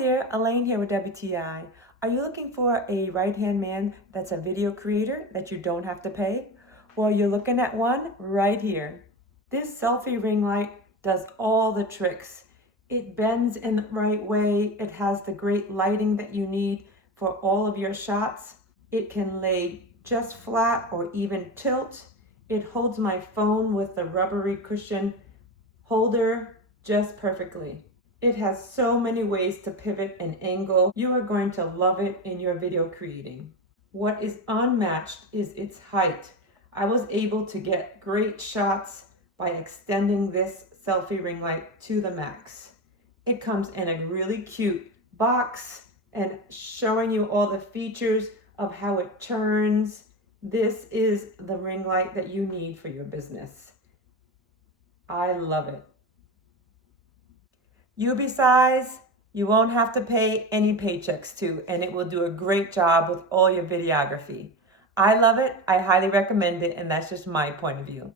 there, Elaine here with WTI. Are you looking for a right-hand man that's a video creator that you don't have to pay? Well, you're looking at one right here. This selfie ring light does all the tricks. It bends in the right way. It has the great lighting that you need for all of your shots. It can lay just flat or even tilt. It holds my phone with the rubbery cushion holder just perfectly. It has so many ways to pivot and angle. You are going to love it in your video creating. What is unmatched is its height. I was able to get great shots by extending this selfie ring light to the max. It comes in a really cute box and showing you all the features of how it turns. This is the ring light that you need for your business. I love it. UB size, you won't have to pay any paychecks to, and it will do a great job with all your videography. I love it, I highly recommend it, and that's just my point of view.